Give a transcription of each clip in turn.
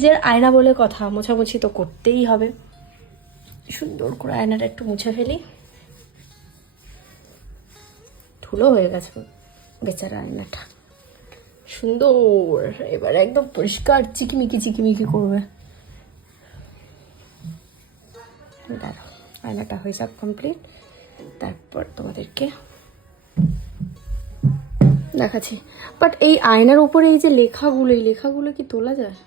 নিজের আয়না বলে কথা, মোছামুছি তো করতেই হবে। সুন্দর করে আয়নাটা একটু মুছে ফেলি, ধুলো হয়ে গেছে বেচারা আয়নাটা। সুন্দর, এবার একদম পরিষ্কার চিকিমিকি করবে। দাঁড়াও, আয়নাটা হয়ে যাক কমপ্লিট, তারপর তোমাদেরকে দেখাচ্ছি। বাট এই আয়নার উপরে এই যে লেখাগুলো, এই লেখাগুলো কি তোলা যায়?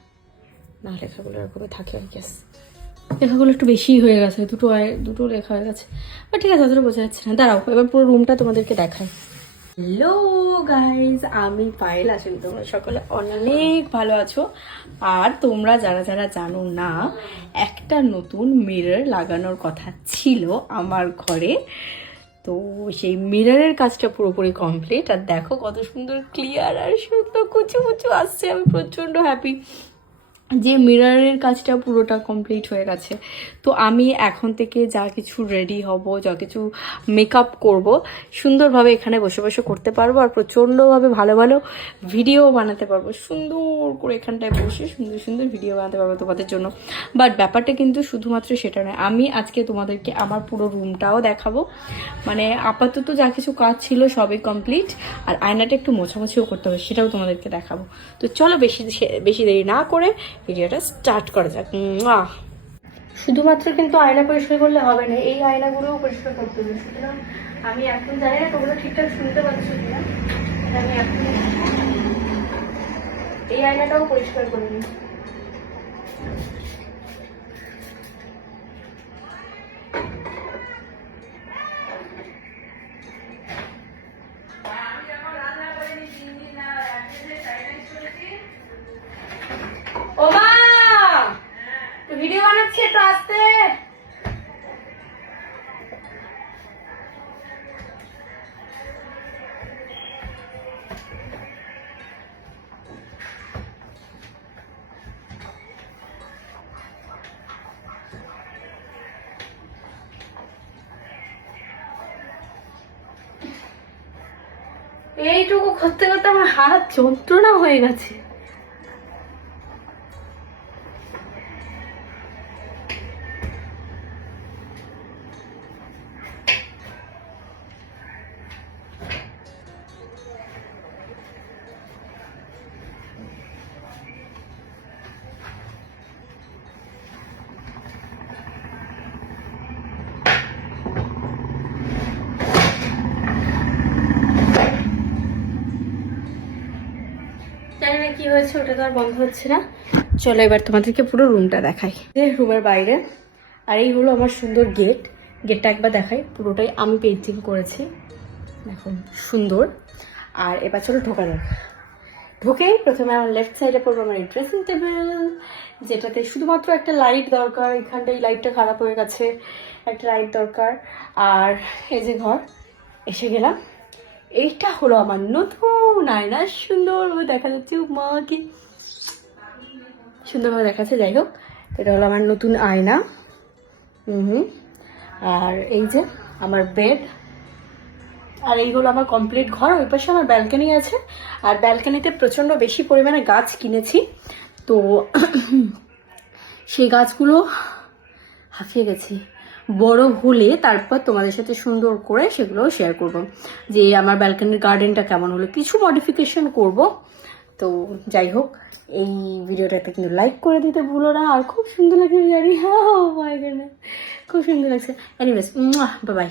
না, লেখাগুলো এরকমই থাকে আই গেস। লেখাগুলো একটু বেশিই হয়ে গেছে, দুটো লেখা হয়ে গেছে। বাট ঠিক আছে, অতটা বোঝা যাচ্ছে না। দাঁড়াও, এবার পুরো রুমটা তোমাদেরকে দেখাই। হ্যালো গাইজ, আমি পায়েল। আসলে তোমরা সকলে অনেক ভালো আছো। আর তোমরা যারা যারা জানো না, একটা নতুন মিরর লাগানোর কথা ছিল আমার ঘরে। তো সেই মিররের কাজটা পুরোপুরি কমপ্লিট। আর দেখো কত সুন্দর ক্লিয়ার আর সুন্দর কুচু কুচু আসছে। আমি প্রচণ্ড হ্যাপি যে মিররের কাজটা পুরোটা কমপ্লিট হয়ে গেছে। তো আমি এখন থেকে যা কিছু রেডি হব, যা কিছু মেকআপ করব, সুন্দরভাবে এখানে বসে বসে করতে পারবো। আর প্রচণ্ডভাবে ভালো ভালো ভিডিও বানাতে পারবো। সুন্দর করে এখানটায় বসে সুন্দর সুন্দর ভিডিও বানাতে পারবো তোমাদের জন্য। বাট ব্যাপারটা কিন্তু শুধুমাত্র সেটা নয়, আমি আজকে তোমাদেরকে আমার পুরো রুমটাও দেখাবো। মানে আপাতত যা কিছু কাজ ছিল সবই কমপ্লিট। আর আয়নাটা একটু মোছামুছিও করতে হবে, সেটাও তোমাদেরকে দেখাবো। তো চলো বেশি দেরি না করে ভিডিওটা স্টার্ট করা যাক। শুধুমাত্র কিন্তু আয়না পরিষ্কার করলে হবে না, এই আয়নাগুলোও পরিষ্কার করতে হবে। সুতরাং আমি এখন জানি না তোমরা ঠিকঠাক শুনতে পাচ্ছ কিনা, আমি এখন এই আয়নাটাও পরিষ্কার করে নিই। ও মা, ভিডিও বানাচ্ছি, একটু আসতে। এইটুকু করতে করতে আমার হাত যন্ত্রণা হয়ে গেছে। জানি না কি হয়েছে, ওটা তো আর বন্ধ হচ্ছে না। চলো এবার তোমাদেরকে পুরো রুমটা দেখাই। রুমের বাইরে, আর এই হলো আমার সুন্দর গেটটা একবার দেখাই। পুরোটাই আমি পেইন্টিং করেছি, দেখুন সুন্দর। আর এবার চলো ঢোকা যাক। ঢুকেই প্রথমে আমার লেফট সাইডে পড়বো আমার ড্রেসিং টেবিল, যেটাতে শুধুমাত্র একটা লাইট দরকার। এখানটা এই লাইটটা খারাপ হয়ে গেছে, একটা লাইট দরকার। আর এই যে ঘর, এসে গেলাম। এইটা হলো আমার নতুন আয়না, সুন্দরভাবে দেখা যাচ্ছে। মা কি সুন্দরভাবে দেখাচ্ছে। যাই হোক, এটা হলো আমার নতুন আয়না। আর এই যে আমার বেড, আর এই হলো আমার কমপ্লিট ঘর। ওই পাশে আমার ব্যালকনি আছে, আর ব্যালকনিতে প্রচণ্ড বেশি পরিমাণে গাছ কিনেছি। তো সেই গাছগুলো হাঁপিয়ে গেছি, বড় হলে তারপর তোমাদের সাথে সুন্দর করে সেগুলো শেয়ার করব, যে আমার ব্যালকনির গার্ডেনটা কেমন হলো। কিছু মডিফিকেশন করব। তো যাই হোক, এই ভিডিওটাতে কিন্তু লাইক করে দিতে ভুলো না। আর খুব সুন্দর লাগছে জানি, হ্যাঁ, খুব সুন্দর লাগছে। Anyways, bye bye.